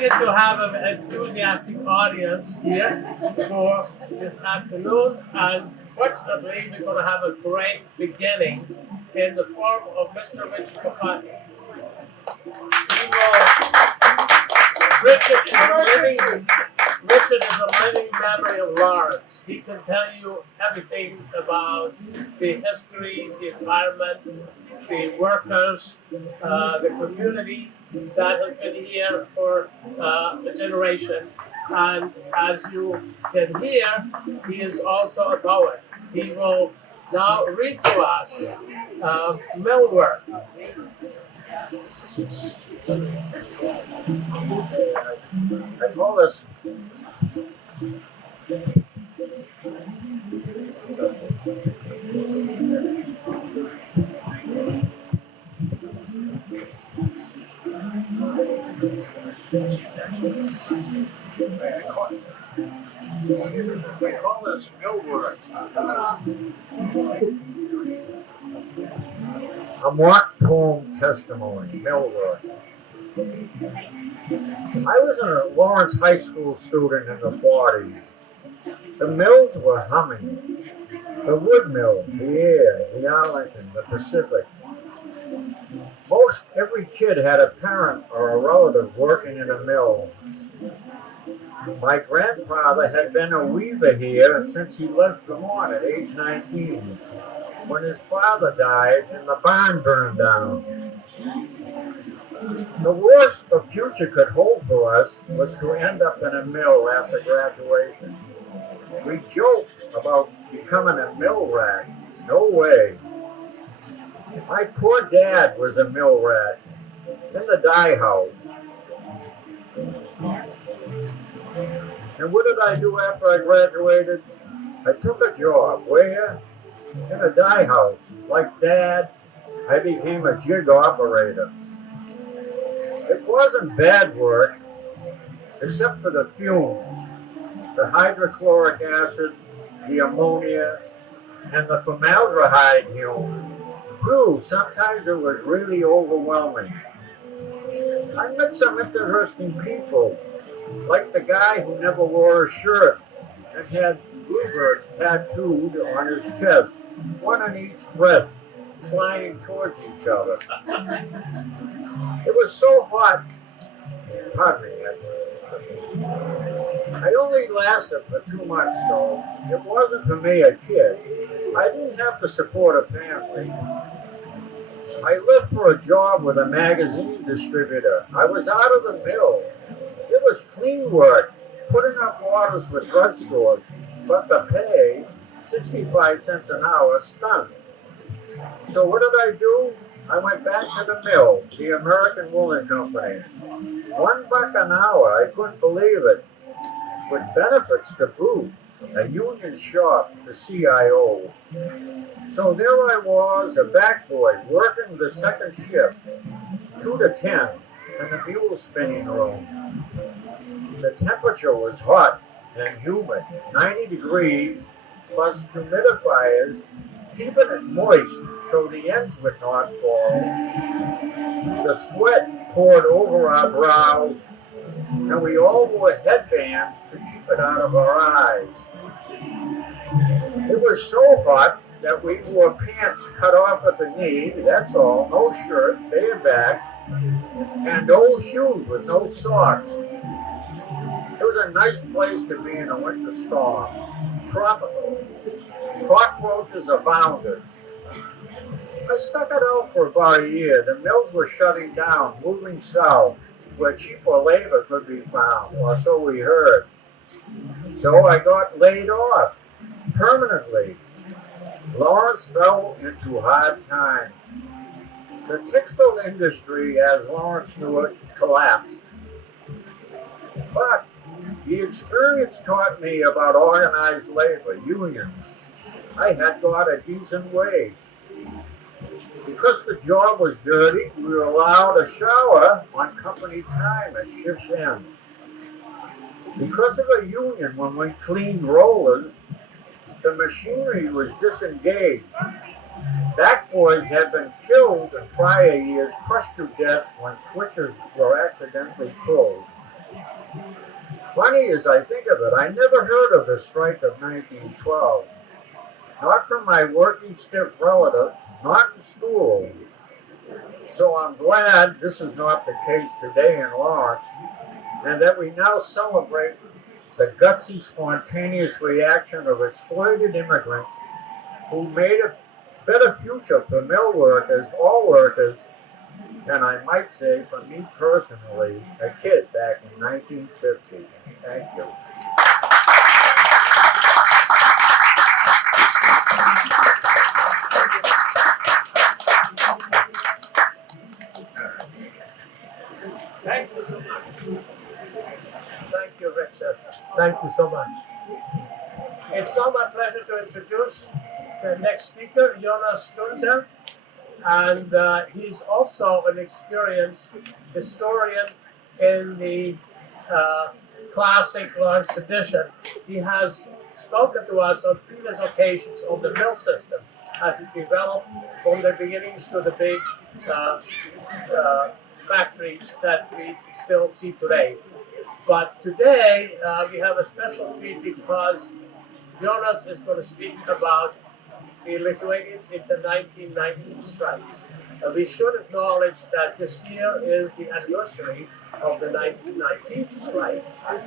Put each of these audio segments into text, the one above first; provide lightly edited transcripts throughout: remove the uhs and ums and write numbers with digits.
delighted to have an enthusiastic audience here for this afternoon, and fortunately, we're going to have a great beginning in the form of Mr. Richard Capati. Richard is a living memory of Lawrence. He can tell you everything about the history, the environment, the workers, the community that has been here for a generation. And as you can hear, he is also a poet. He will now read to us Millwork. I call this millwork. A mock poem testimony, millwork. I was a Lawrence High School student in the 40s. The mills were humming. The wood mill, the Air, the Arlington, the Pacific. Most every kid had a parent or a relative working in a mill. My grandfather had been a weaver here since he left Vermont at age 19, when his father died and the barn burned down. The worst the future could hold for us was to end up in a mill after graduation. We joked about becoming a mill rat. No way. My poor dad was a mill rat in the dye house. And what did I do after I graduated? I took a job. Where? In a dye house. Like Dad, I became a jig operator. It wasn't bad work, except for the fumes, the hydrochloric acid, the ammonia, and the formaldehyde fumes. Ooh, sometimes it was really overwhelming. I met some interesting people, like the guy who never wore a shirt and had bluebirds tattooed on his chest, one on each breast, flying towards each other. It was so hot. Pardon me. I only lasted for 2 months, though. It wasn't for me, a kid. I didn't have to support a family. I looked for a job with a magazine distributor. I was out of the mill. It was clean work, putting up orders with drugstores, but the pay, 65 cents an hour, stunk. So what did I do? I went back to the mill, the American Woolen Company. $1 an hour, I couldn't believe it. With benefits to boot, a union shop, the CIO. So there I was, a back boy, working the second shift, 2 to 10, in the mule spinning room. The temperature was hot and humid, 90 degrees, plus humidifiers, keeping it moist so the ends would not fall. The sweat poured over our brows, and we all wore headbands to keep it out of our eyes. It was so hot that we wore pants cut off at the knee, that's all, no shirt, bare back, and old shoes with no socks. It was a nice place to be in a winter storm. Tropical. Cockroaches abounded. I stuck it out for about a year. The mills were shutting down, moving south, where cheaper labor could be found, or so we heard. So I got laid off, permanently. Lawrence fell into hard times. The textile industry, as Lawrence knew it, collapsed. But the experience taught me about organized labor, unions. I had got a decent wage. Because the job was dirty, we were allowed a shower on company time at shift end. Because of a union, when we cleaned rollers, the machinery was disengaged. Back boys had been killed in prior years, crushed to death when switches were accidentally pulled. Funny as I think of it, I never heard of the strike of 1912. Not from my working stiff relative, not in school. So I'm glad this is not the case today in Lawrence, and that we now celebrate the gutsy, spontaneous reaction of exploited immigrants who made a better future for mill workers, all workers, and I might say, for me personally, a kid back in 1950. Thank you. Thank you so much. Thank you, Richard. Thank you so much. It's now my pleasure to introduce the next speaker, Jonas Stunzer. And he's also an experienced historian in the classic Lawrence tradition. He has spoken to us on previous occasions on the mill system as it developed from the beginnings to the big factories that we still see today. But today we have a special treat because Jonas is going to speak about the Lithuanians in the 1919 strike. We should acknowledge that this year is the anniversary of the 1919 strike,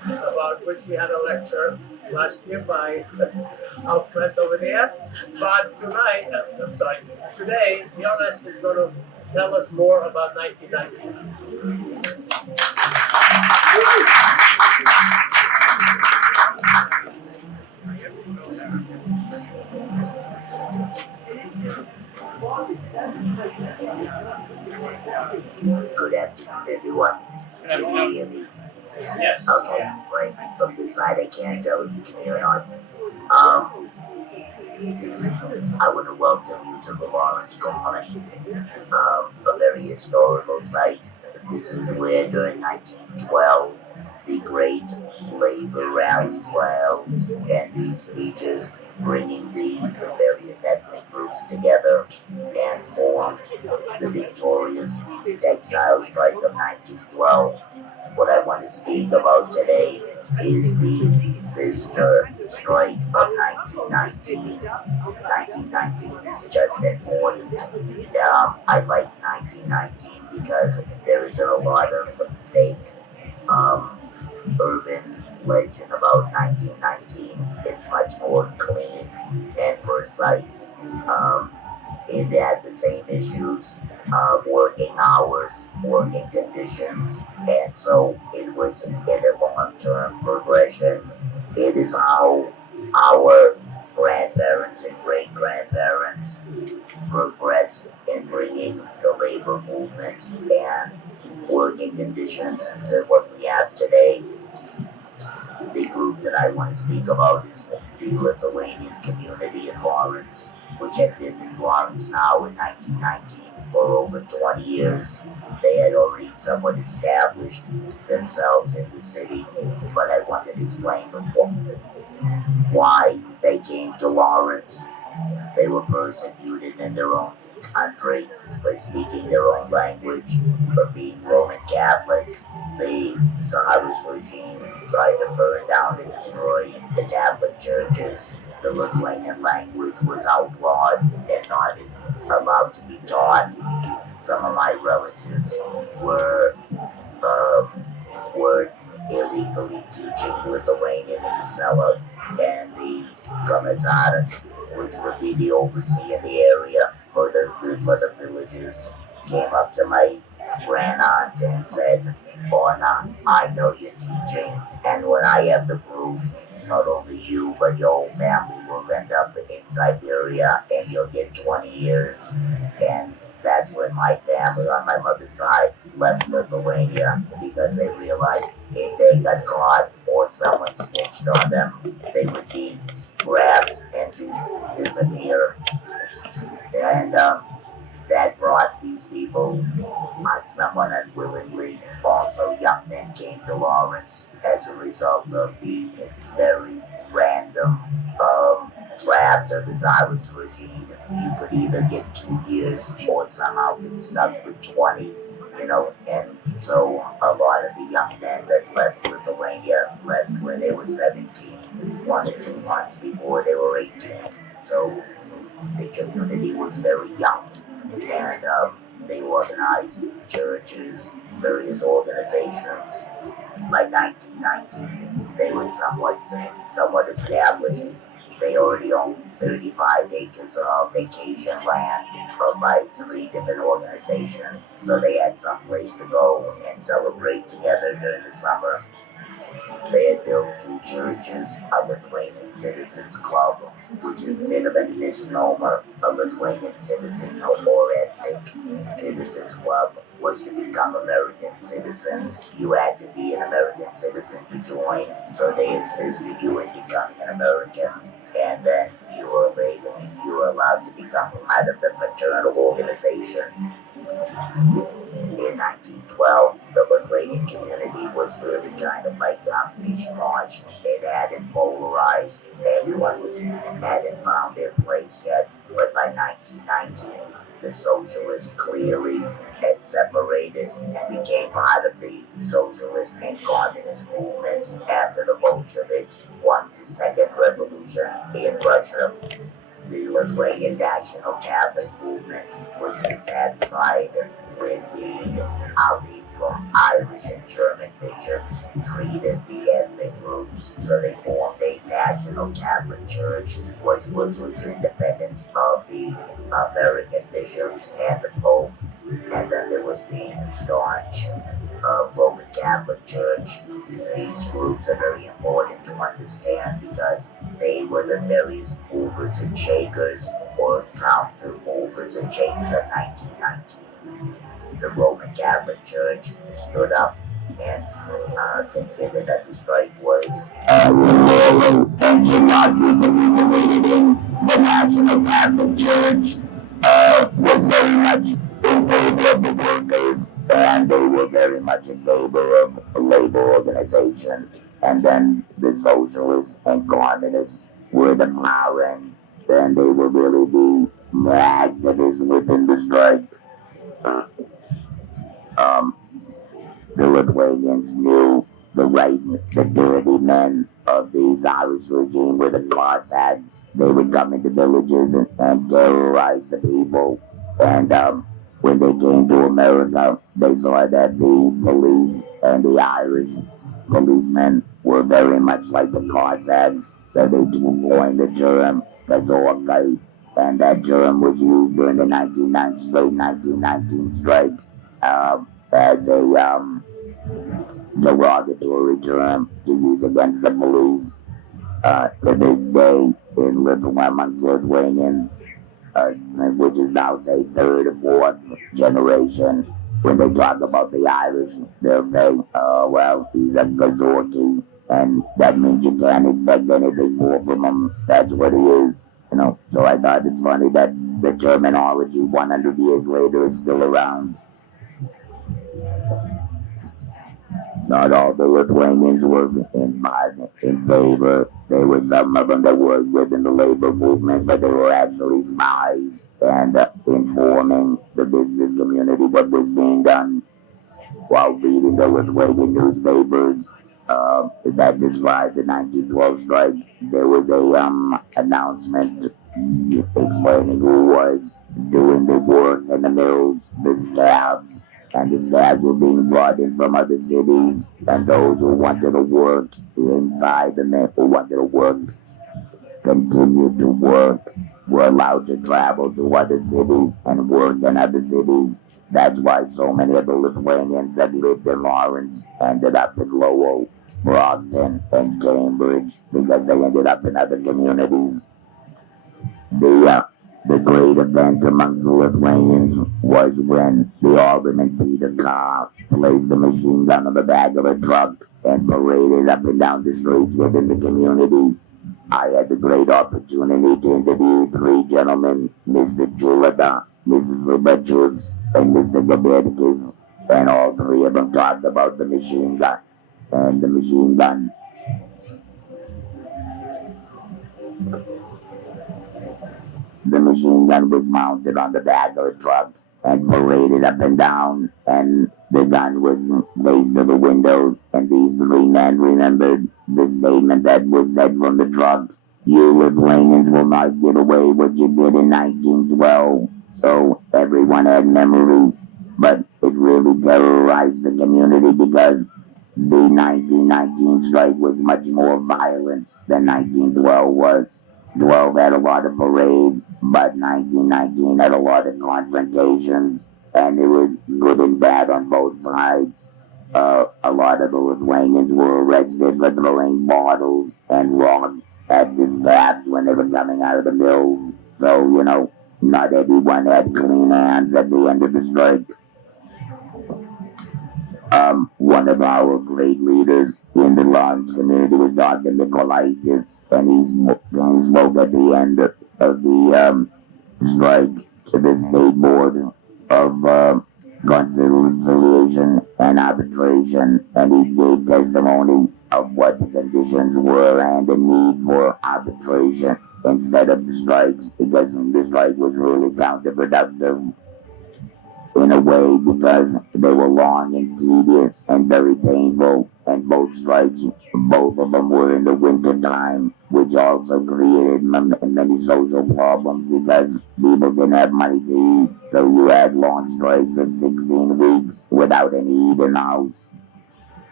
about which we had a lecture last year by our friend over there. But tonight, today, Jonas is going to tell us more about 1919. Good afternoon, everyone. Can you hear me? Yes. Okay, great. From this side, I can't tell if you can hear or not. I want to welcome you to the Lawrence Complaint, a very historical site. This is where, during 1912, the great labor rallies were held, and these speeches bringing the various ethnic groups together and formed the victorious textile strike of 1912. What I want to speak about today is the sister strike of 1919. 1919 is just important. I like 1919 because there isn't a lot of fake urban legend about 1919. It's much more clean and precise. It had the same issues of working hours, working conditions, and so it was in a long-term progression. It is how our grandparents and great-grandparents progressed in bringing the labor movement and working conditions to what we have today. The group that I want to speak about is the Lithuanian community in Lawrence, which had been in Lawrence now in 1919 for over 20 years. They had already somewhat established themselves in the city, but I wanted to explain why they came to Lawrence. They were persecuted in their own country for speaking their own language, for being Roman Catholic. The Tsarist regime tried to burn down and destroy the Catholic churches. The Lithuanian language was outlawed and not allowed to be taught. Some of my relatives were illegally teaching Lithuanian in the cellar, and the Komisariat, which would be the overseer in the area for the villages, came up to my grandaunt and said, "Bona, I know you're teaching, and when I have the proof, not only you but your whole family will end up in Siberia, and you'll get 20 years." And that's when my family on my mother's side left Lithuania, because they realized if they got caught or someone snitched on them, they would be grabbed and disappear. And that brought these people, somewhat unwillingly. Also, young men came to Lawrence as a result of the very random draft of the Tsarist regime. You could either get 2 years or somehow get stuck with 20, and so a lot of the young men that left Lithuania Lithuania left when they were 17, 1 or 2 months before they were 18. So the community was very young, and they organized churches, various organizations. By 1919, they were somewhat established. They already owned 35 acres of vacation land by 3 different organizations, so they had some place to go and celebrate together during the summer. They had built 2 churches, a Lithuanian Citizens Club, which is a bit of a misnomer. A Lithuanian citizen or ethnic citizens club was to become American citizens. You had to be an American citizen to join, so they assisted you in becoming an American. And then you were allowed to become part of the fraternal organization. In 1912, the Lithuanian community was really kind of like mishmash. It hadn't polarized. Everyone hadn't found their place yet. But by 1919, the socialists clearly had separated and became part of the socialist and communist movement after the Bolsheviks won the Second Revolution in Russia. The Lithuanian National Catholic movement was dissatisfied with how the Irish and German bishops treated the ethnic groups, so they formed a National Catholic Church, which was independent of the American bishops and the Pope. And then there was the staunch Roman Catholic Church. These groups are very important to understand because they were the various movers and shakers or counter movers and shakers of 1919. The Roman Catholic Church stood up and considered that the strike was immoral and should not be participated in. The National Catholic Church was very much in favor of the workers, and they were very much in favor of a labor organization. And then the socialists and communists were the far end, and they were really the activists within the strike. The Lithuanians knew the dirty men of the Tsarist regime were the Cossacks. They would come into villages and terrorize the people. And when they came to America, they saw that the police and the Irish policemen were very much like the Cossacks. So they coined the term Kazorkai, and that term was used during the 1919 strike as a derogatory term to use against the police. To this day, in Lithuania, amongst Lithuanians, which is now, say, 3rd or 4th generation, when they talk about the Irish, they'll say, well, he's a Kazorki, and that means you can't expect anything more from him. That's what he is. So I thought it's funny that the terminology 100 years later is still around. Not all the Lithuanians were in favor. There were some of them that worked within the labor movement, but they were actually spies and informing the business community what was being done while reading the Lithuanian newspapers that described the 1912 strike. There was a announcement explaining who was doing the work in the mills, the scabs. And the scabs were being brought in from other cities, and those who wanted to work inside the mill, who wanted to work, continued to work, were allowed to travel to other cities and work in other cities. That's why so many of the Lithuanians that lived in Lawrence ended up in Lowell, Brockton, and Cambridge, because they ended up in other communities. The great event amongst the Lithuanians was when the Alderman Peter Carr placed a machine gun on the back of a truck and paraded up and down the streets within the communities. I had the great opportunity to interview 3 gentlemen, Mr. Julita, Mrs. Lubachus, and Mr. Gabedkis, and all 3 of them talked about the machine gun. And the machine gun was mounted on the back of the truck and paraded up and down, and The gun was raised to the windows, and these three men remembered the statement that was said from the truck. You Lithuanians will not get away what you did in 1912. So everyone had memories, but it really terrorized the community because the 1919 strike was much more violent than 1912 was. 12 had a lot of parades, but 1919 had a lot of confrontations, and it was good and bad on both sides. A lot of the Lithuanians were arrested for throwing bottles and rocks at the staffs when they were coming out of the mills. So, not everyone had clean hands at the end of the strike. One of our great leaders in the Lawrence community was Dr. Nikolaitis, and he spoke at the end of the strike to the State Board of Conciliation and Arbitration, and he gave testimony of what the conditions were and the need for arbitration instead of the strikes, because the strike was really counterproductive in a way because they were long and tedious and very painful, and both strikes, both of them were in the winter time, which also created many social problems because people didn't have money to eat, so you had long strikes of 16 weeks without any heat in the house.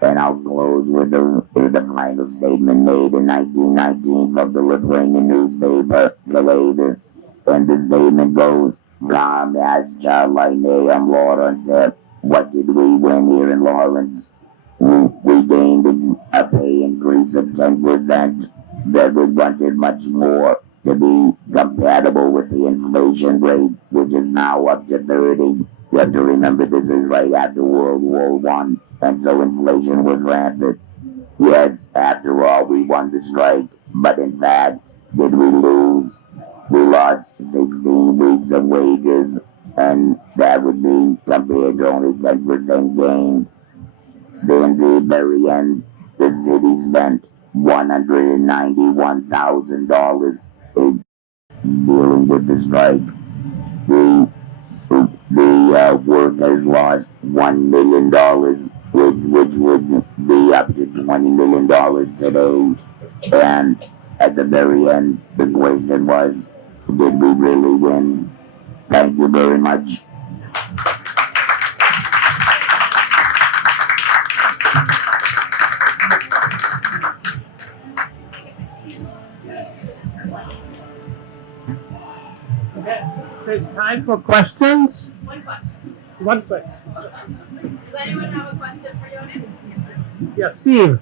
And I'll close with the final statement made in 1919 from the Lithuanian newspaper, The Latest, and the statement goes, Come as Charlene Lawrence. What did we win here in Lawrence? We gained a pay increase of 10%. That we wanted much more to be compatible with the inflation rate, which is now up to 30. You have to remember this is right after World War I, and so inflation was rampant. Yes, after all, we won the strike, but in fact, did we lose? We lost 16 weeks of wages, and that would be compared to only 10% gain. Then at the very end, the city spent $191,000 dealing with the strike. The workers lost $1 million, which would be up to $20 million today. And at the very end, the question was, did we really win? Thank you very much. Okay, it's time for questions. One question. One question. Does anyone have a question for Jonas? Yeah, Steve.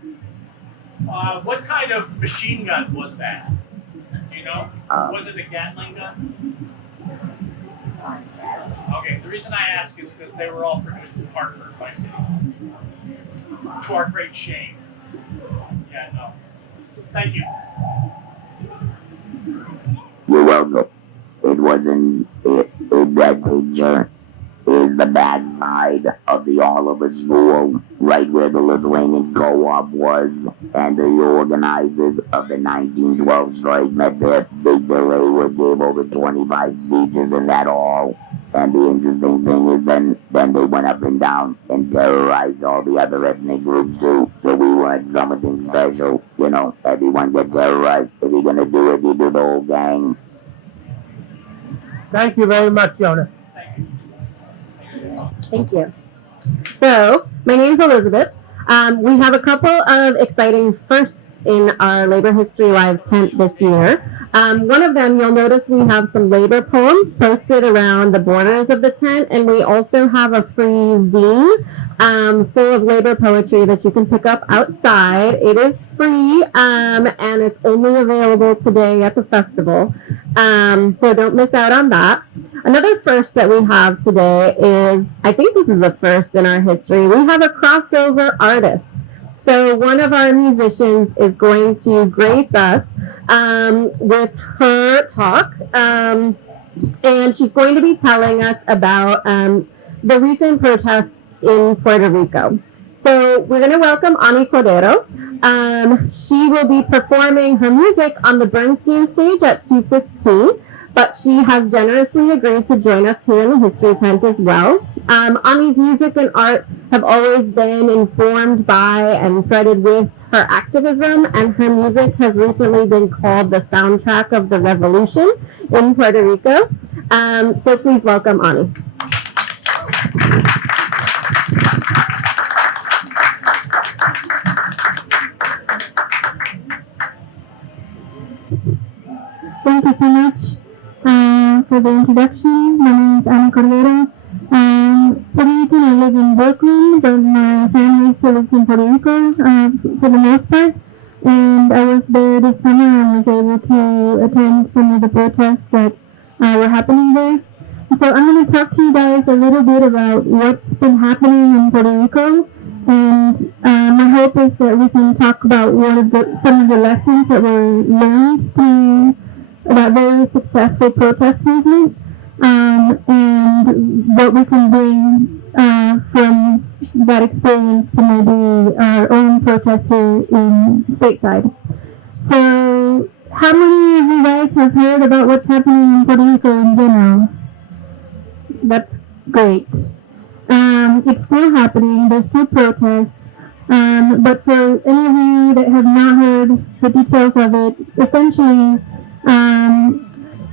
What kind of machine gun was that? Do you know? Was it a Gatling gun? Okay, the reason I ask is because they were all produced in Hartford, my city. To our great shame. Yeah, no. Thank you. You're welcome. It wasn't that picture is the backside of the Oliver School, right where the Lithuanian Co-op was, and the organizers of the 1912 strike met there. Victor Hayward gave over 25 speeches in that hall. And the interesting thing is then they went up and down and terrorized all the other ethnic groups too. So we weren't something special. Everyone get terrorized. If you're gonna do it, you do the whole gang. Thank you very much, Jonah. Thank you. So, my name is Elizabeth. We have a couple of exciting firsts in our Labor History Live tent this year. One of them, you'll notice we have some labor poems posted around the borders of the tent, and we also have a free zine full of labor poetry that you can pick up outside. It is free, and it's only available today at the festival. So don't miss out on that. Another first that we have today is, I think this is a first in our history, we have a crossover artist. So one of our musicians is going to grace us with her talk, and she's going to be telling us about the recent protests in Puerto Rico. So we're going to welcome Ani Cordero. She will be performing her music on the Bernstein stage at 2:15, but she has generously agreed to join us here in the History Tent as well. Ani's music and art have always been informed by and threaded with her activism, and her music has recently been called the soundtrack of the revolution in Puerto Rico. So please welcome Ani. Thank you so much for the introduction. My name is Ana Cordero. Puerto Rican, I live in Brooklyn, but my family still lives in Puerto Rico for the most part. And I was there this summer and was able to attend some of the protests that were happening there. And so I'm going to talk to you guys a little bit about what's been happening in Puerto Rico. And my hope is that we can talk about some of the lessons that were learned through that very successful protest movement, and what we can bring from that experience to maybe our own protests here in stateside. So, how many of you guys have heard about what's happening in Puerto Rico in general? That's great. It's still happening. There's still protests. But for any of you that have not heard the details of it, essentially,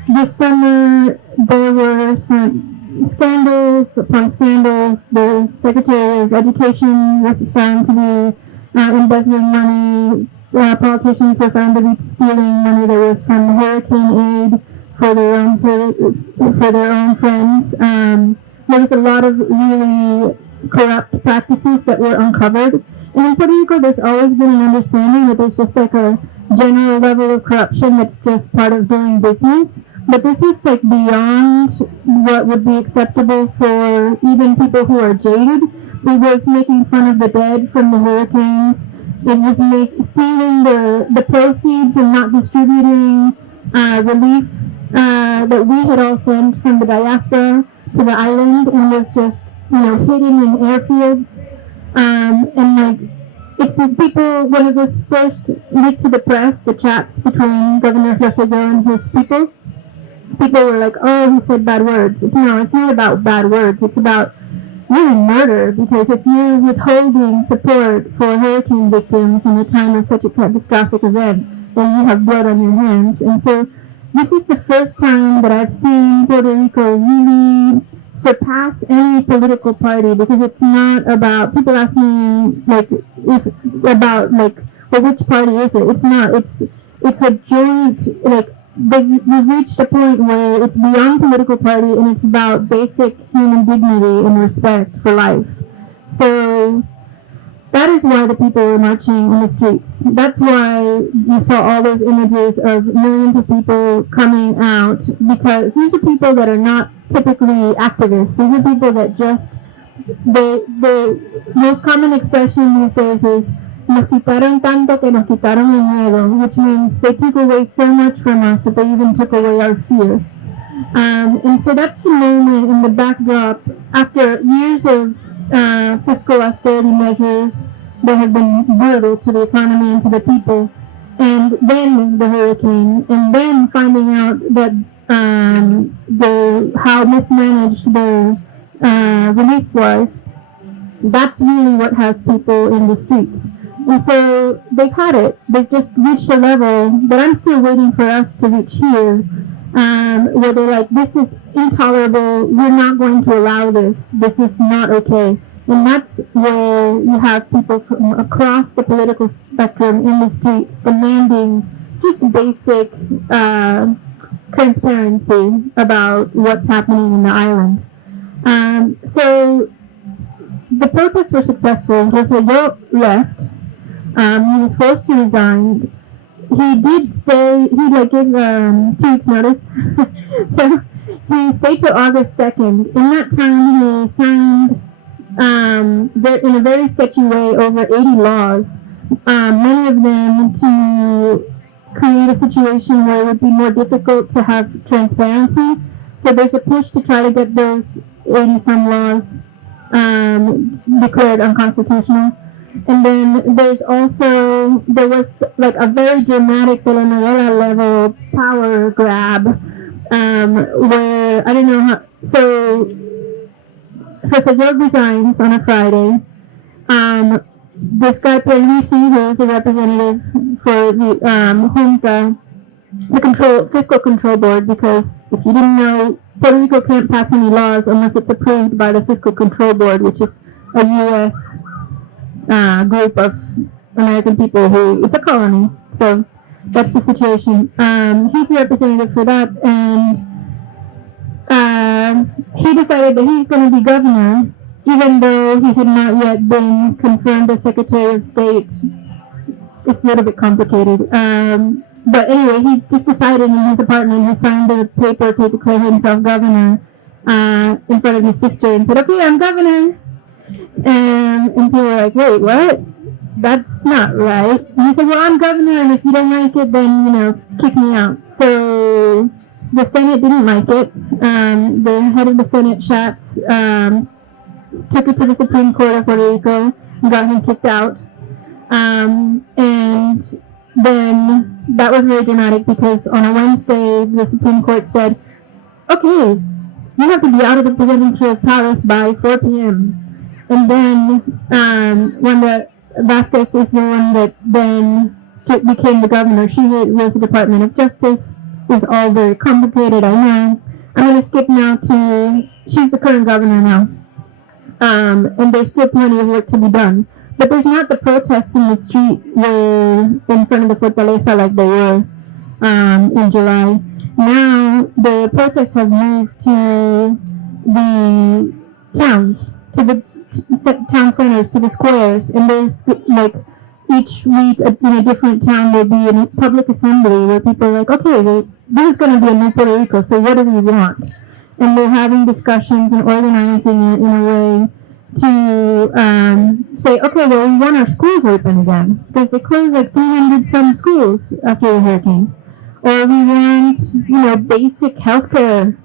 this summer there were some scandals upon scandals. The Secretary of Education was found to be embezzling money. Politicians were found to be stealing money that was from hurricane aid for their own friends. There was a lot of really corrupt practices that were uncovered. And in Puerto Rico, there's always been an understanding that there's just like a general level of corruption that's just part of doing business. But this was like beyond what would be acceptable for even people who are jaded. It was making fun of the dead from the hurricanes. It was stealing the proceeds and not distributing relief that we had all sent from the diaspora to the island, and was just, hidden in airfields. And like, it's people, when it was first leaked to the press, the chats between Governor Rosselló and his people were like, oh, he said bad words. No, it's not about bad words. It's about really murder, because if you're withholding support for hurricane victims in a time of such a catastrophic event, then you have blood on your hands. And so this is the first time that I've seen Puerto Rico really surpass any political party, because it's not about, people ask me, like, it's about, like, well, which party is it? It's not. It's a joint, like, we've reached a point where it's beyond political party, and it's about basic human dignity and respect for life. So that is why the people were marching in the streets. That's why you saw all those images of millions of people coming out, because these are people that are not typically activists. These are people that just, the most common expression these days is, nos quitaron tanto que nos quitaron el miedo, which means they took away so much from us that they even took away our fear. And so that's the moment in the backdrop, after years of fiscal austerity measures that have been brutal to the economy and to the people, and then the hurricane, and then finding out that how mismanaged the relief was. That's really what has people in the streets. And so they've had it. They've just reached a level that I'm still waiting for us to reach here, where they're like, this is intolerable. We're not going to allow this. This is not okay. And that's where you have people from across the political spectrum in the streets demanding just basic transparency about what's happening in the island. So the protests were successful. Rosselló left. He was forced to resign. He did stay, he gave 2 weeks notice. So he stayed till August 2nd. In that time, he signed, in a very sketchy way, over 80 laws, many of them to create a situation where it would be more difficult to have transparency. So there's a push to try to get those 80-some laws declared unconstitutional. And then there was like a very dramatic telenovela level power grab, where I don't know how, so Rosselló resigns on a Friday. This guy Pierluisi, who is a representative for the Junta, the fiscal control board, because if you didn't know, Puerto Rico can't pass any laws unless it's approved by the fiscal control board, which is a U.S. Group of American people who, it's a colony. So that's the situation. He's a representative for that, and he decided that he's going to be governor, even though he had not yet been confirmed as Secretary of State. It's a little bit complicated. But anyway, he just decided in his apartment, he signed a paper to declare himself governor in front of his sister and said, okay, I'm governor. And people were like, wait, what? That's not right. And he said, well, I'm governor, and if you don't like it, then, kick me out. So the Senate didn't like it. The head of the Senate, Schatz, took it to the Supreme Court of Puerto Rico and got him kicked out. And then that was very dramatic because on a Wednesday, the Supreme Court said, okay, you have to be out of the presidential palace by 4 p.m. And then when the Vasquez is the one that then became the governor, she was the Department of Justice. It was all very complicated, I know. I'm going to skip now to, she's the current governor now. And there's still plenty of work to be done. But there's not the protests in the street in front of the Fortaleza like they were in July. Now the protests have moved to the towns, to the town centers, to the squares, and there's like each week in a different town there'll be a public assembly where people are like, okay, well, this is going to be a new Puerto Rico, so what do we want? And they're having discussions and organizing it in a way to say, okay, well, we want our schools open again because they closed like 300 some schools after the hurricanes, or we want, basic healthcare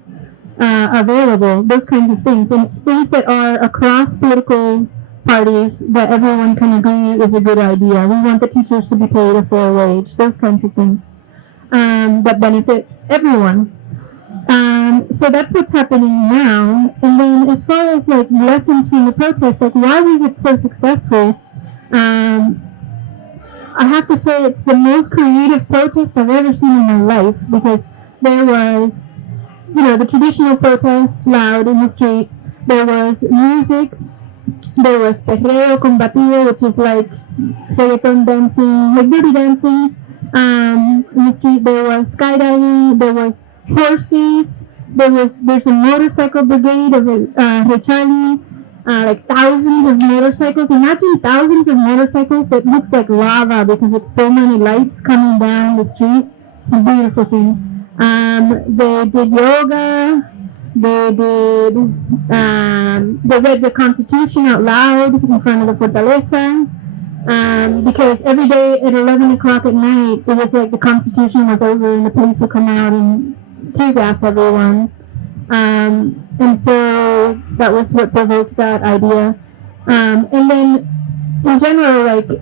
available, those kinds of things, and things that are across political parties that everyone can agree is a good idea. We want the teachers to be paid a fair wage, those kinds of things that benefit everyone. So that's what's happening now. And then as far as like lessons from the protests, like why was it so successful? I have to say it's the most creative protest I've ever seen in my life, because there was, the traditional protest, loud in the street. There was music. There was perreo combativo, which is like reggaeton dancing, like dirty dancing. In the street, there was skydiving. There was horses. There's a motorcycle brigade of Rechali, like thousands of motorcycles. Imagine thousands of motorcycles that looks like lava because it's so many lights coming down the street. It's a beautiful thing. They did yoga. They read the Constitution out loud in front of the Fortaleza. Because every day at 11 o'clock at night, it was like the Constitution was over and the police would come out and tear gas everyone. And so that was what provoked that idea. And then in general, like,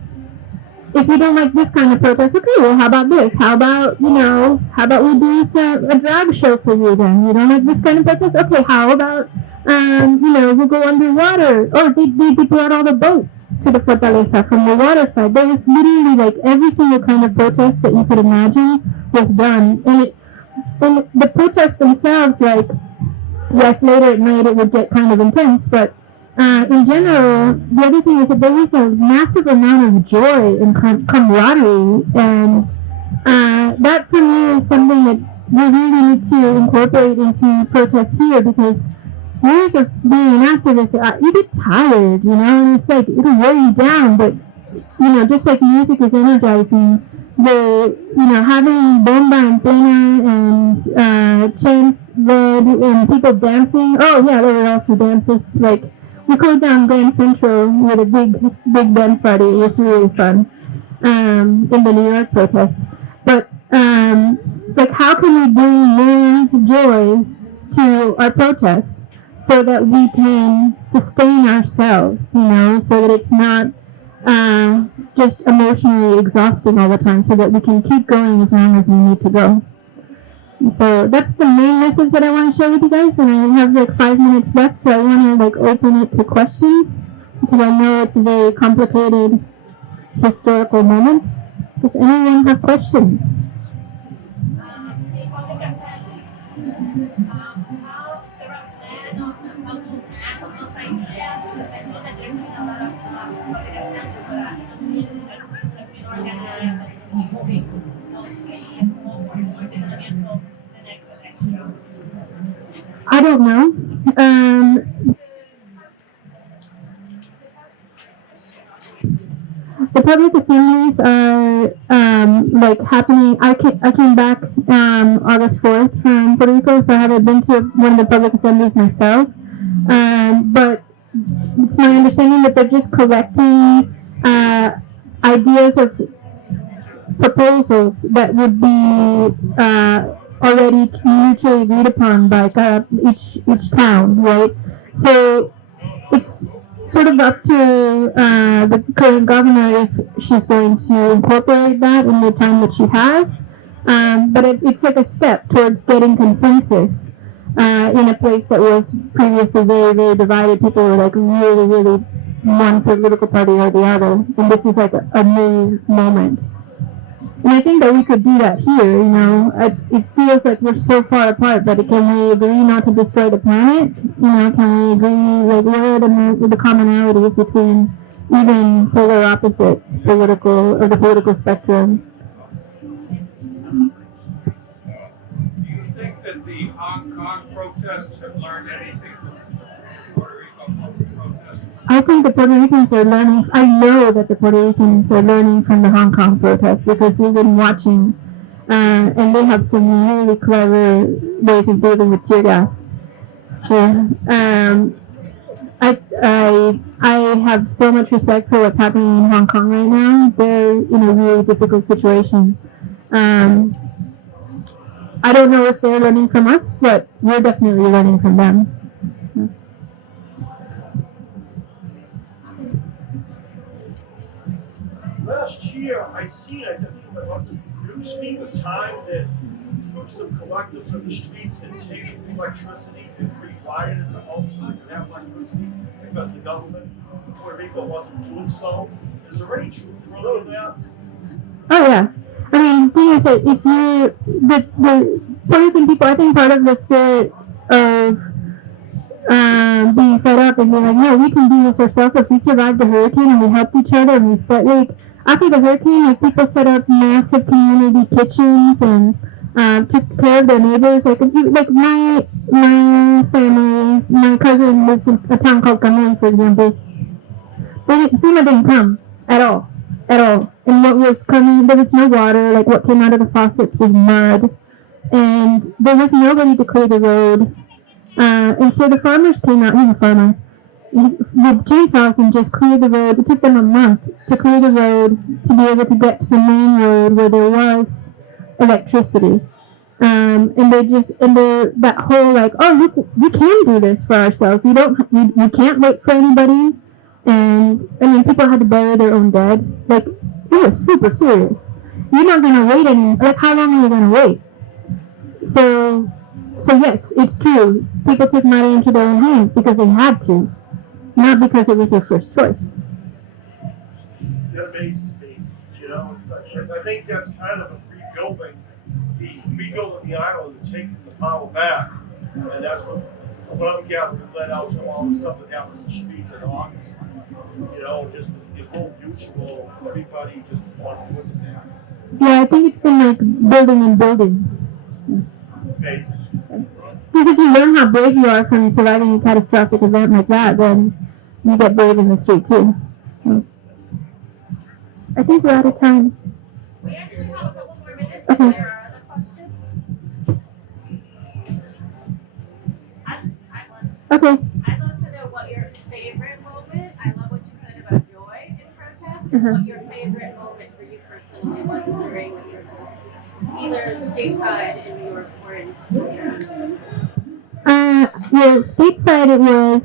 if you don't like this kind of protest, okay, well, how about this? How about we do a drag show for you then? You don't like this kind of protest? Okay, how about, we'll go underwater. Or they brought all the boats to the Fortaleza from the water side. There was literally like every single kind of protest that you could imagine was done. And the protests themselves, like, yes, later at night it would get kind of intense, but in general, the other thing is that there was a massive amount of joy and camaraderie, and that for me is something that we really need to incorporate into protests here, because years of being an activist, you get tired, and it's like, it'll wear you down, but, just like music is energizing, having bomba and plena and chants led and people dancing. Oh yeah, there were also dances. Like, we closed down Grand Central with a big dance party. It was really fun in the New York protests. But like, how can we bring more joy to our protests so that we can sustain ourselves, so that it's not just emotionally exhausting all the time, so that we can keep going as long as we need to go. And so that's the main message that I want to share with you guys. And I have like 5 minutes left, so I want to like open it to questions because I know it's a very complicated historical moment. Does anyone have questions? How is there a plan of how to plan those ideas? Because I know that there's been a lot of public assemblies where that's been organized and people bring those ideas forward. Or is it going to be until the next election? I don't know. The public assemblies are like happening. I came back August 4th from Puerto Rico, so I haven't been to one of the public assemblies myself. But it's my understanding that they're just collecting ideas of proposals that would be already mutually agreed upon by each town, right? So it's sort of up to the current governor if she's going to incorporate that in the time that she has. But it's like a step towards getting consensus in a place that was previously very, very divided. People were like really, really one political party or the other. And this is like a new moment. And I think that we could do that here, you know. It feels like we're so far apart, but can we agree not to destroy the planet? You know, can we agree, like, what are the commonalities between even polar opposites, the political spectrum? Do you think that the Hong Kong protests have learned anything from Puerto Rico protests? I think the Puerto Ricans are learning. I know that the Puerto Ricans are learning from the Hong Kong protests because we've been watching, and they have some really clever ways of dealing with tear gas. So I have so much respect for what's happening in Hong Kong right now. They're in a really difficult situation. I don't know if they're learning from us, but we're definitely learning from them. Last year, I think it was a Newsweek, a time that groups of collectives in the streets had taken electricity and rewired it to homes so they could have electricity because the government of Puerto Rico wasn't doing so. Is there any truth further to that? Oh yeah. I mean, the thing is that if the Puerto Rican people, I think part of the spirit of being fed up and being like, no, we can do this ourselves. If we survived the hurricane and we helped each other and we fed, like, after the hurricane, like, people set up massive community kitchens and took care of their neighbors. Like, my family, my cousin lives in a town called Cameron, for example. FEMA didn't come at all. And what was coming, there was no water. Like, what came out of the faucets was mud. And there was nobody to clear the road. And so the farmers came out. He's a farmer. With chainsaws and just cleared the road. It took them a month to clear the road to be able to get to the main road where there was electricity. And that whole like, oh look, we can do this for ourselves. We can't wait for anybody. And I mean, people had to bury their own dead. Like, it was super serious. You're not gonna wait like, how long are you gonna wait? So yes, it's true. People took matter into their own hands because they had to, not because it was their first choice. That amazes me. You know, I think that's kind of a rebuilding the island and taking the power back. And that's what I'm gathering led out to all the stuff that happened in the streets in August. You know, just the whole mutual, everybody just wanted to look at that. Yeah, I think it's been like building and building. Amazing. Because if you learn how brave you are from surviving a catastrophic event like that, then you get brave in the street too. So, I think we're out of time. We actually have a couple more minutes Okay. if there are other questions. Okay. I'd love to know what your favorite moment, I love what you said about joy in protest, Uh-huh. what your favorite moment for you personally was during the protest, either stateside in New York or in Sweden. Well, stateside it was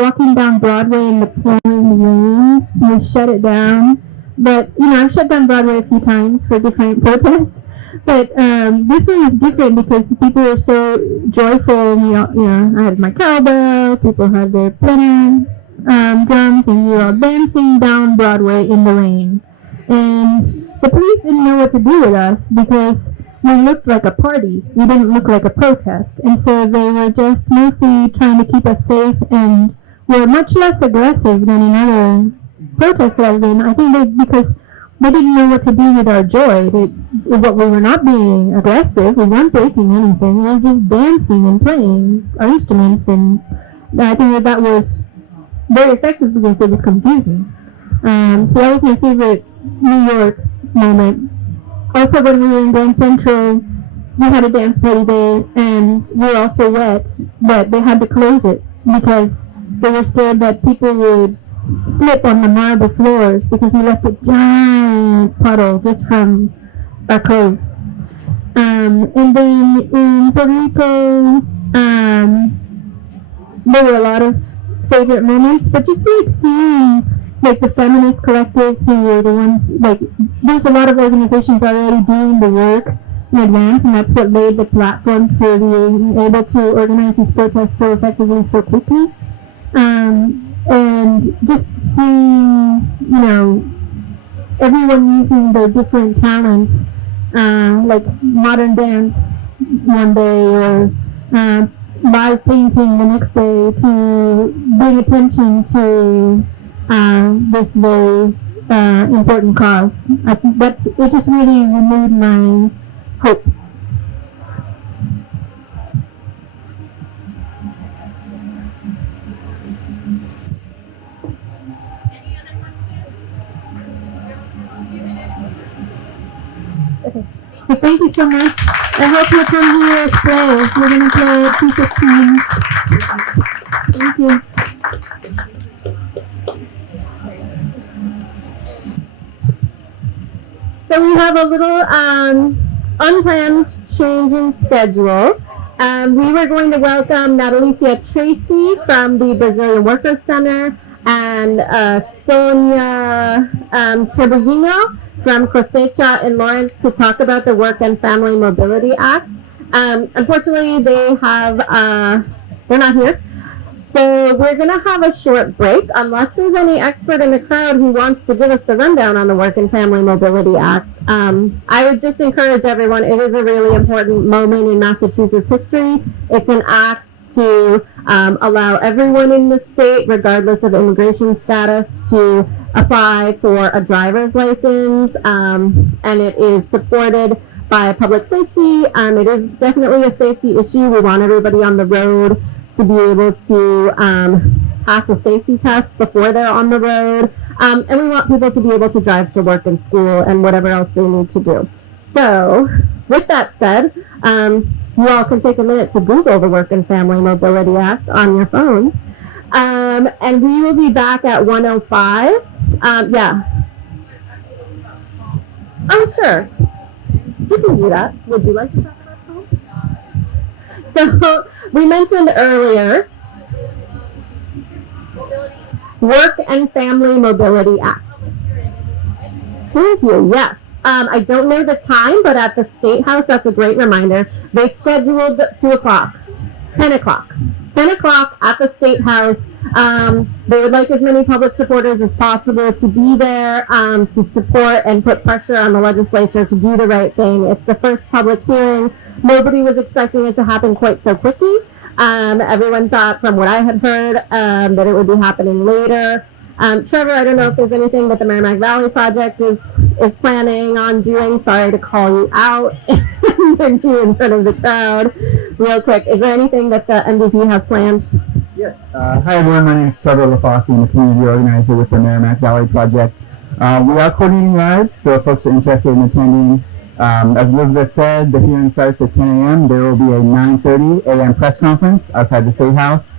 walking down Broadway in the pouring rain. We shut it down. But, you know, I've shut down Broadway a few times for different protests. But this one is different because people are so joyful. I had my cowbell, people had their plenum drums, and we were all dancing down Broadway in the rain. And the police didn't know what to do with us because we looked like a party. We didn't look like a protest. And so they were just mostly trying to keep us safe and were much less aggressive than in other protests that I've been. I think because they didn't know what to do with our joy. We were not being aggressive. We weren't breaking anything. We were just dancing and playing our instruments. And I think that was very effective because it was confusing. So that was my favorite New York moment. Also, when we were in Grand Central, we had a dance party there, and we were also wet, but they had to close it because they were scared that people would slip on the marble floors because we left a giant puddle just from our clothes. And then in Puerto Rico, there were a lot of favorite moments, but just like seeing like the feminist collectives who were the ones, like there's a lot of organizations already doing the work in advance, and that's what laid the platform for being able to organize these protests so effectively so quickly. And just seeing, everyone using their different talents, like modern dance one day or live painting the next day to bring attention to this very important cause. I think it just really renewed my hope. Any other questions? Okay. Well, thank you so much. I hope you'll come here and play. We're going to play at 2:15. Thank you. So we have a little unplanned change in schedule. We were going to welcome Natalicia Tracy from the Brazilian Workers Center and Sonia Terbellino from Cosecha in Lawrence to talk about the Work and Family Mobility Act. Unfortunately, they're not here. So we're going to have a short break, unless there's any expert in the crowd who wants to give us the rundown on the Work and Family Mobility Act. I would just encourage everyone, it is a really important moment in Massachusetts history. It's an act to allow everyone in the state, regardless of immigration status, to apply for a driver's license, and it is supported by public safety. It is definitely a safety issue. We want everybody on the road to be able to pass a safety test before they're on the road. And we want people to be able to drive to work and school and whatever else they need to do. So with that said, you all can take a minute to Google the Work and Family Mobility Act on your phones. And we will be back at 1:05. Yeah. Oh, sure. We can do that. Would you like to talk about that? So we mentioned earlier Work and Family Mobility Act. Thank you. Yes. I don't know the time, but at the State House, that's a great reminder. They scheduled 10 o'clock at the State House. They would like as many public supporters as possible to be there to support and put pressure on the legislature to do the right thing. It's the first public hearing. Nobody was expecting it to happen quite so quickly. Everyone thought, from what I had heard, that it would be happening later. Trevor, I don't know if there's anything that the Merrimack Valley Project is planning on doing. Sorry to call you out and put you in front of the crowd. Real quick, is there anything that the MVP has planned? Yes. Hi everyone, my name is Trevor LaFosse. I'm a community organizer with the Merrimack Valley Project. We are coordinating rides, so if folks are interested in attending. As Elizabeth said, the hearing starts at 10 a.m. There will be a 9:30 a.m. press conference outside the State House.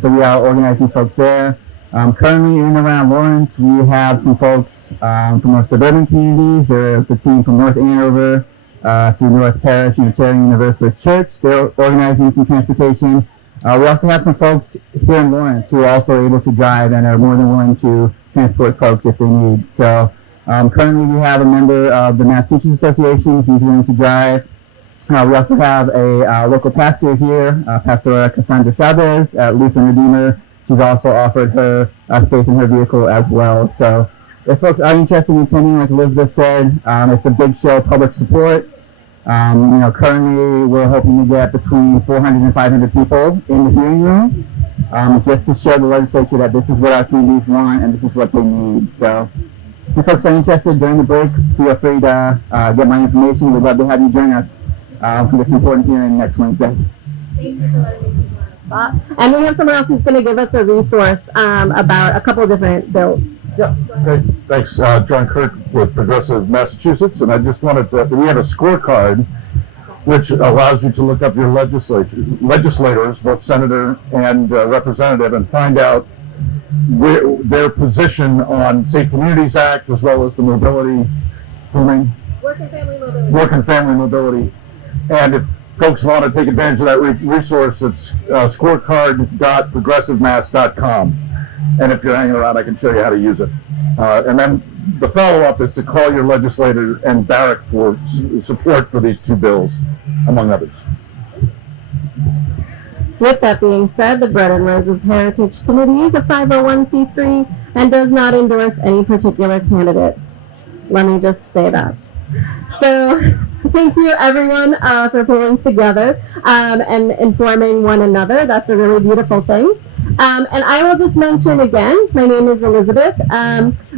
So we are organizing folks there. Currently in and around Lawrence, we have some folks from our suburban communities. There's a team from North Andover through North Parish Unitarian Universalist Church. They're organizing some transportation. We also have some folks here in Lawrence who are also able to drive and are more than willing to transport folks if they need. So Currently, we have a member of the Mass Teachers Association. He's willing to drive. We also have a local pastor here, Pastor Cassandra Chavez at Lutheran Redeemer. She's also offered her space in her vehicle as well. So if folks are interested in attending, like Elizabeth said, it's a big show, public support. Currently we're hoping to get between 400 and 500 people in the hearing room, just to show the legislature that this is what our communities want and this is what they need. So if folks are interested during the break, feel free to get my information. We'd love to have you join us for this important hearing next Wednesday. Thank you for letting me be on the spot. And we have someone else who's going to give us a resource about a couple of different bills. Yeah, great. Thanks. John Kirk with Progressive Massachusetts. And I just wanted to, we have a scorecard which allows you to look up your legislators, both senator and representative, and find out their position on Safe Communities Act, as well as the mobility, Work and family mobility. work and family mobility. And if folks want to take advantage of that resource, it's scorecard.progressivemass.com. And if you're hanging around, I can show you how to use it. And then the follow-up is to call your legislator and barrack for support for these two bills, among others. With that being said, the Bread and Roses Heritage Committee is a 501c3 and does not endorse any particular candidate. Let me just say that. So, thank you everyone for pulling together and informing one another. That's a really beautiful thing. And I will just mention again, my name is Elizabeth.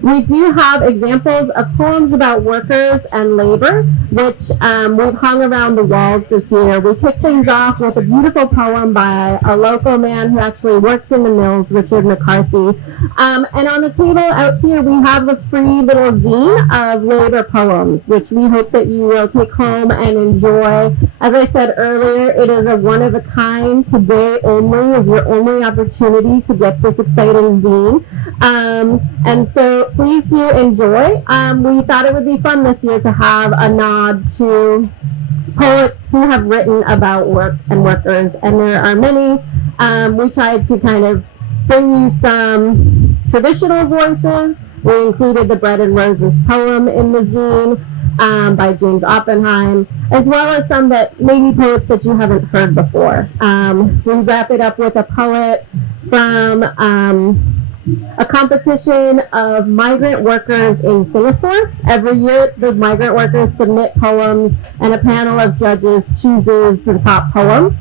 We do have examples of poems about workers and labor, which we've hung around the walls this year. We kicked things off with a beautiful poem by a local man who actually worked in the mills, Richard McCarthy. And on the table out here, we have a free little zine of labor poems, which we hope that you will take home and enjoy. As I said earlier, it is a one-of-a-kind. Today only is your only opportunity to get this exciting zine. And so please do enjoy. We thought it would be fun this year to have a nod to poets who have written about work and workers, and there are many. We tried to kind of bring you some traditional voices. We included the Bread and Roses poem in the zine by James Oppenheim, as well as some that maybe poets that you haven't heard before. We wrap it up with a poet from a competition of migrant workers in Singapore. Every year, the migrant workers submit poems, and a panel of judges chooses the top poems.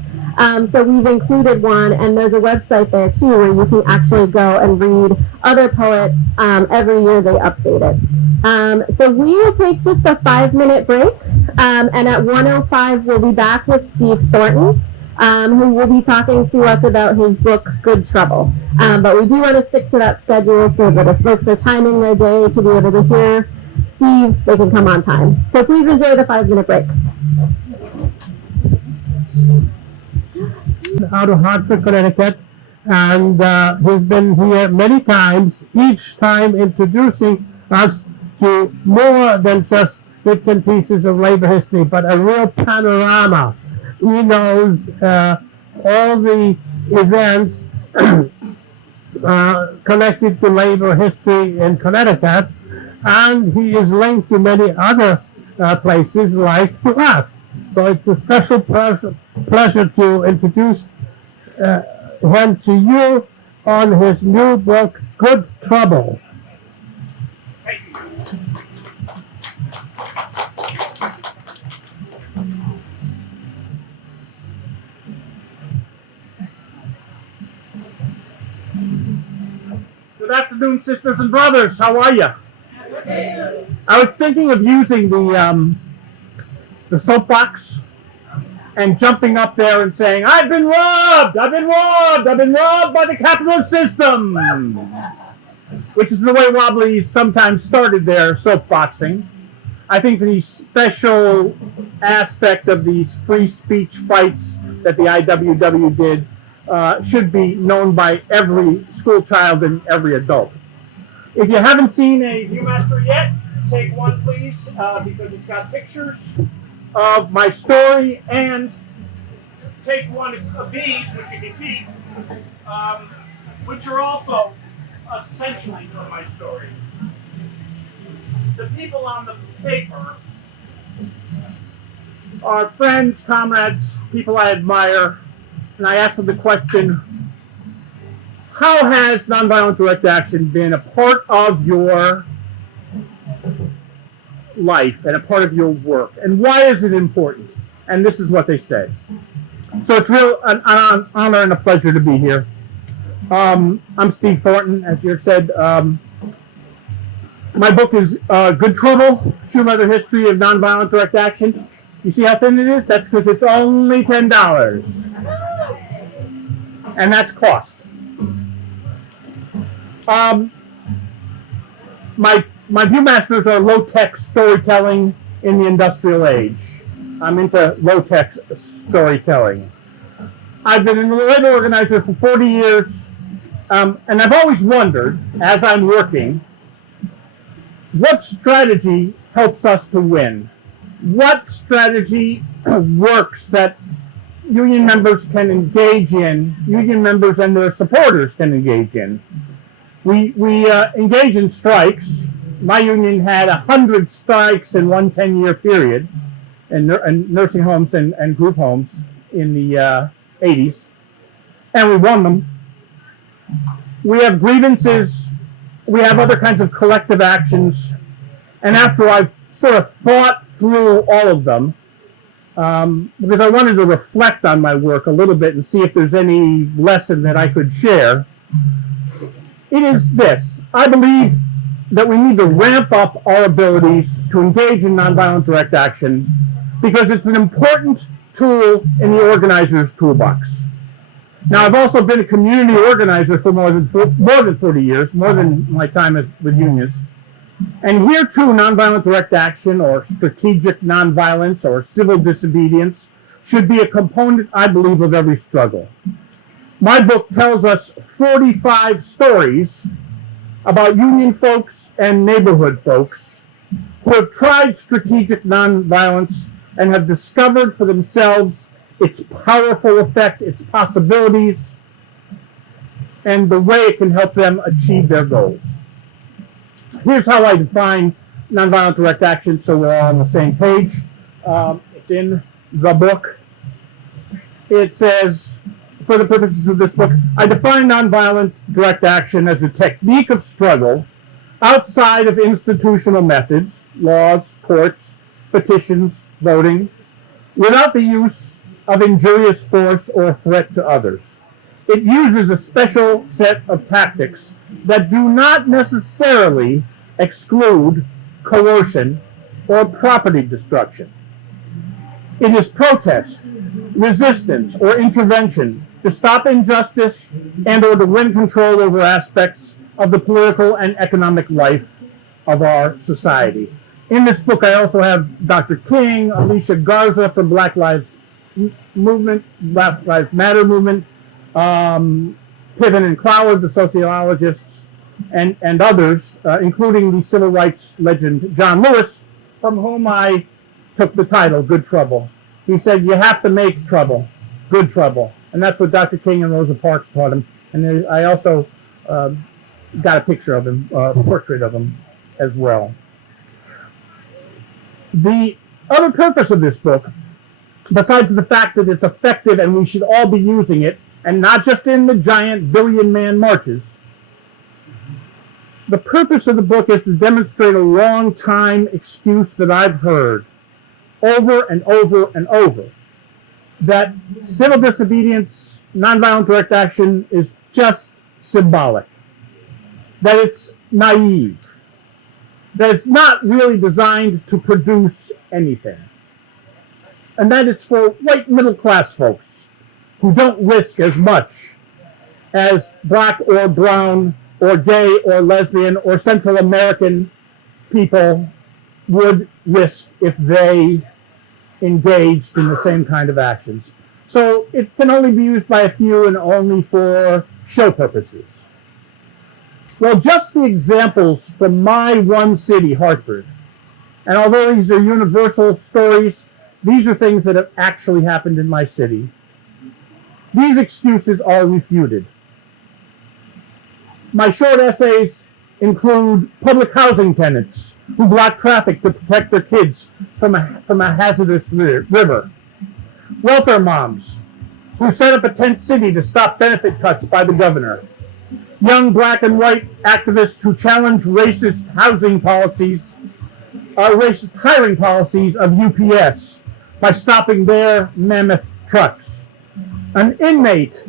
So we've included one, and there's a website there too where you can actually go and read other poets. Every year they update it. So we will take just a 5-minute break, and at 1:05 we'll be back with Steve Thornton, who will be talking to us about his book, Good Trouble. But we do want to stick to that schedule so that if folks are timing their day to be able to hear Steve, they can come on time. So please enjoy the 5-minute break. Out of Hartford, Connecticut, and he's been here many times, each time introducing us to more than just bits and pieces of labor history, but a real panorama. He knows all the events connected to labor history in Connecticut, and he is linked to many other places like to us. So it's a special pleasure to introduce him to you on his new book, Good Trouble. Good afternoon, sisters and brothers. How are you? I was thinking of using the soapbox and jumping up there and saying, I've been robbed! I've been robbed! I've been robbed by the capitalist system! Which is the way Wobbly sometimes started their soapboxing. I think the special aspect of these free speech fights that the IWW did should be known by every school child and every adult. If you haven't seen a Viewmaster yet, take one please, because it's got pictures of my story, and take one of these, which you can keep, which are also essentially from my story. the people on the paper are friends, comrades, people I admire, and I ask them the question, how has nonviolent direct action been a part of your life and a part of your work, and why is it important? And this is what they say. So it's real an honor and a pleasure to be here. I'm Steve Thornton, as you said. My book is Good Trouble, True Mother History of Nonviolent Direct Action. You see how thin it is? That's because it's only $10. And that's cost. My Viewmasters are low-tech storytelling in the industrial age. I'm into low-tech storytelling. I've been a labor organizer for 40 years, and I've always wondered, as I'm working, what strategy helps us to win? What strategy works that union members can engage in, union members and their supporters can engage in? We engage in strikes. My union had 100 strikes in one 10-year period in nursing homes and group homes in the 80s, and we won them. We have grievances. We have other kinds of collective actions, and after I've sort of thought through all of them, because I wanted to reflect on my work a little bit and see if there's any lesson that I could share, it is this. I believe that we need to ramp up our abilities to engage in nonviolent direct action because it's an important tool in the organizer's toolbox. Now, I've also been a community organizer for more than 40 years, more than my time with unions. And here, too, nonviolent direct action or strategic nonviolence or civil disobedience should be a component, I believe, of every struggle. My book tells us 45 stories about union folks and neighborhood folks who have tried strategic nonviolence and have discovered for themselves its powerful effect, its possibilities, and the way it can help them achieve their goals. Here's how I define nonviolent direct action so we're all on the same page. It's in the book. It says, for the purposes of this book, I define nonviolent direct action as a technique of struggle outside of institutional methods, laws, courts, petitions, voting, without the use of injurious force or threat to others. It uses a special set of tactics that do not necessarily exclude coercion or property destruction. It is protest, resistance, or intervention to stop injustice and or to win control over aspects of the political and economic life of our society. In this book, I also have Dr. King, Alicia Garza from Black Lives Matter movement, Piven and Cloward, the sociologists, and others, including the civil rights legend John Lewis, from whom I took the title, Good Trouble. He said, you have to make trouble, good trouble. And that's what Dr. King and Rosa Parks taught him. And I also got a picture of him, a portrait of him as well. The other purpose of this book, besides the fact that it's effective and we should all be using it, and not just in the giant billion-man marches, the purpose of the book is to demonstrate a long-time excuse that I've heard over and over and over, that civil disobedience, nonviolent direct action is just symbolic, that it's naive, that it's not really designed to produce anything, and that it's for white middle-class folks who don't risk as much as black or brown or gay or lesbian or Central American people would risk if they engaged in the same kind of actions. So it can only be used by a few and only for show purposes. Well, just the examples from my one city, Hartford, and although these are universal stories, these are things that have actually happened in my city. These excuses are refuted. My short essays include public housing tenants who block traffic to protect their kids from a hazardous river. Welfare moms who set up a tent city to stop benefit cuts by the governor. Young black and white activists who challenge racist hiring policies of UPS by stopping their mammoth trucks. An inmate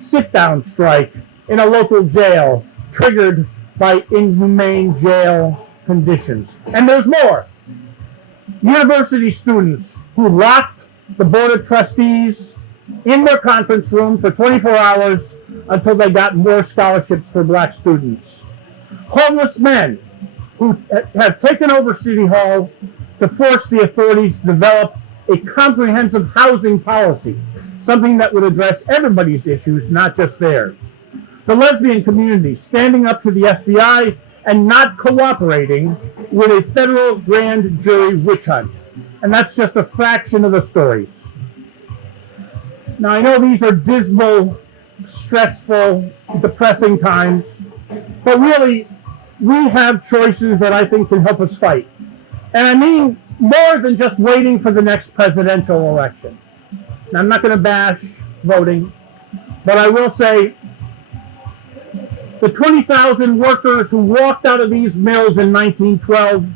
sit-down strike in a local jail triggered by inhumane jail conditions. And there's more. University students who locked the board of trustees in their conference room for 24 hours until they got more scholarships for black students. Homeless men who have taken over City Hall to force the authorities to develop a comprehensive housing policy, something that would address everybody's issues, not just theirs. The lesbian community standing up to the FBI and not cooperating with a federal grand jury witch hunt. And that's just a fraction of the stories. Now, I know these are dismal, stressful, depressing times, but really, we have choices that I think can help us fight. And I mean more than just waiting for the next presidential election. Now, I'm not going to bash voting, but I will say the 20,000 workers who walked out of these mills in 1912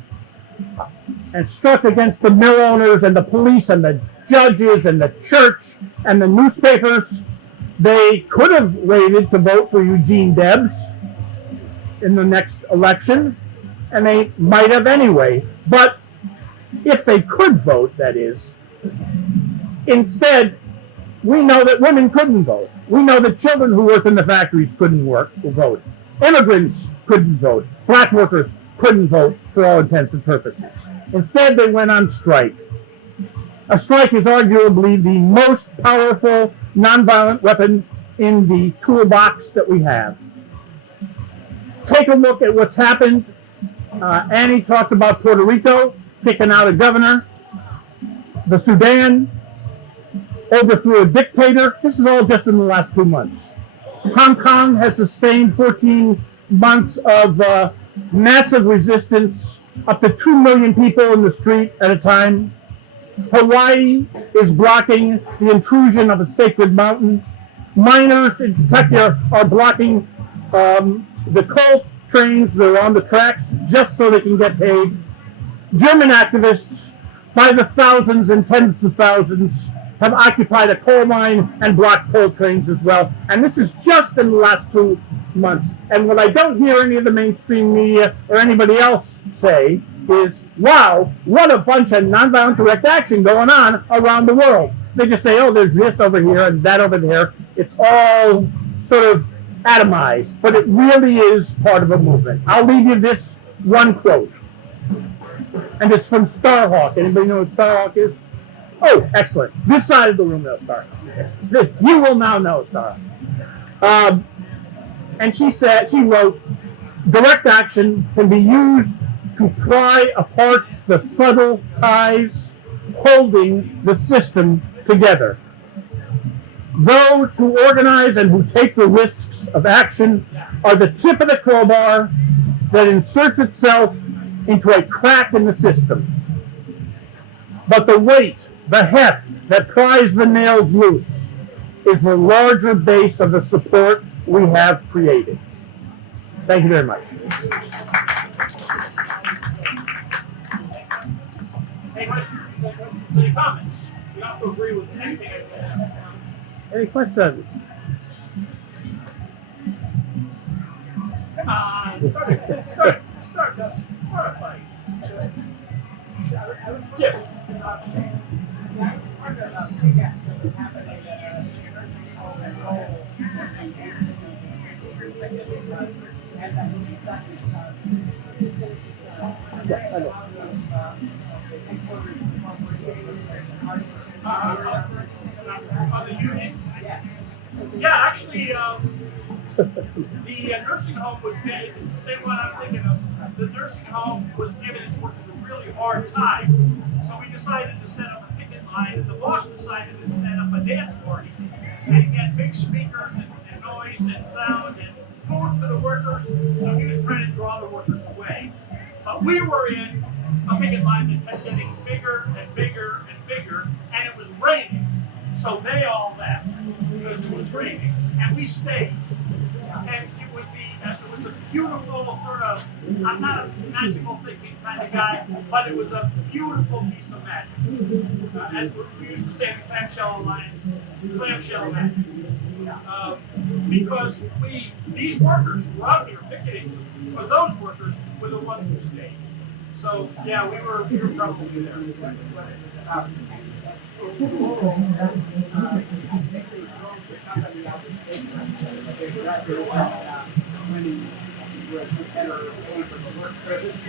and struck against the mill owners and the police and the judges and the church and the newspapers, they could have waited to vote for Eugene Debs in the next election, and they might have anyway. But if they could vote, that is, instead, we know that women couldn't vote. We know that children who worked in the factories couldn't vote. Immigrants couldn't vote. Black workers couldn't vote for all intents and purposes. Instead, they went on strike. A strike is arguably the most powerful nonviolent weapon in the toolbox that we have. Take a look at what's happened. Annie talked about Puerto Rico kicking out a governor. The Sudan overthrew a dictator. This is all just in the last 2 months. Hong Kong has sustained 14 months of massive resistance, up to 2 million people in the street at a time. Hawaii is blocking the intrusion of a sacred mountain. Miners in Kentucky are blocking the coal trains that are on the tracks just so they can get paid. German activists, by the thousands and tens of thousands, have occupied a coal mine and blocked coal trains as well. And this is just in the last 2 months. And what I don't hear any of the mainstream media or anybody else say is, wow, what a bunch of nonviolent direct action going on around the world. They just say, oh, there's this over here and that over there. It's all sort of atomized, but it really is part of a movement. I'll leave you this one quote. And it's from Starhawk. Anybody know what Starhawk is? Oh, excellent. This side of the room knows Starhawk. You will now know Starhawk. And she wrote, direct action can be used to pry apart the subtle ties holding the system together. Those who organize and who take the risks of action are the tip of the crowbar that inserts itself into a crack in the system. But the weight, the heft that pries the nails loose is the larger base of the support we have created. Thank you very much. Any questions? Any comments? You don't have to agree with anything I said. Any questions? Come on, start a fight. Jim. Yeah, actually, the nursing home was given, it's the same one I'm thinking of. The nursing home was given its workers a really hard time. So we decided to set up a picket line, and the boss decided to set up a dance party. And get big speakers and noise and sound and food for the workers, so he was trying to draw the workers away. But we were in a picket line that kept getting bigger and bigger and bigger, and it was raining. So they all left because it was raining, and we stayed. And it was a beautiful sort of, I'm not a magical thinking kind of guy, but it was a beautiful piece of magic. As we used to say in the Clamshell Alliance, clamshell magic. Because these workers who were out here picketing, for those workers were the ones who stayed. So yeah, we were probably there.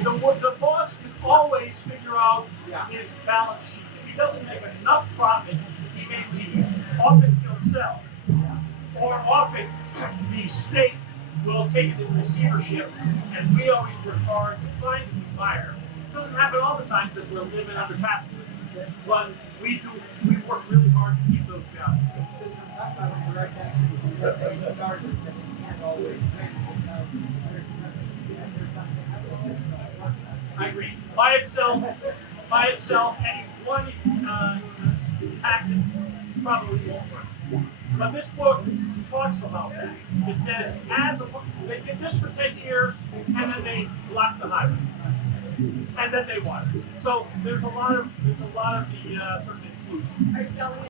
The boss can always figure out his balance sheet. If he doesn't make enough profit, he may leave. Often he'll sell. Or often the state will take it in receivership, and we always work hard to find a new buyer. It doesn't happen all the time because we're living under capitalism, but we work really hard to keep those jobs. I agree. By itself, any one tactic probably won't work. But this book talks about that. It says, they did this for 10 years, and then they blocked the highway. And then they won. So there's a lot of the sort of inclusion. Are you selling it